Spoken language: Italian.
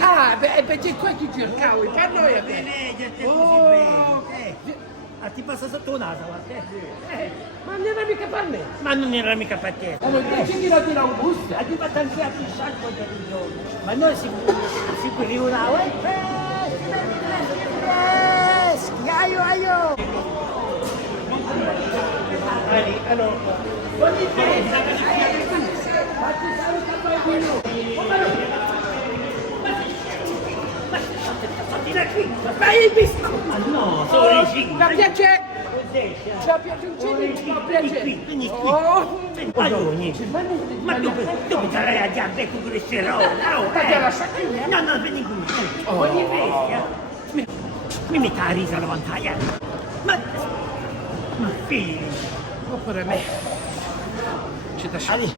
Ah, perché qua ti cercavo, parlo io. Ti passa sotto un naso, guarda. Ma non era mica per me. Ma non era mica per te. Ma non dici di non un bus? Ti fa tanti altri sacco di giorni. Ma noi si riuniamo. Aio, aio. Allora, ogni festa, ma hai visto? Ma no, sono le 5. Mi piace? Ci ha piaciuto mi piace. Vieni qui. Oh, Ma dove sarai a diabete con il colesterolo? No, no, vieni qui. Ogni bestia. Mi metta a risa la vantaglia. Ma figli. pure me. Ci lasciamo.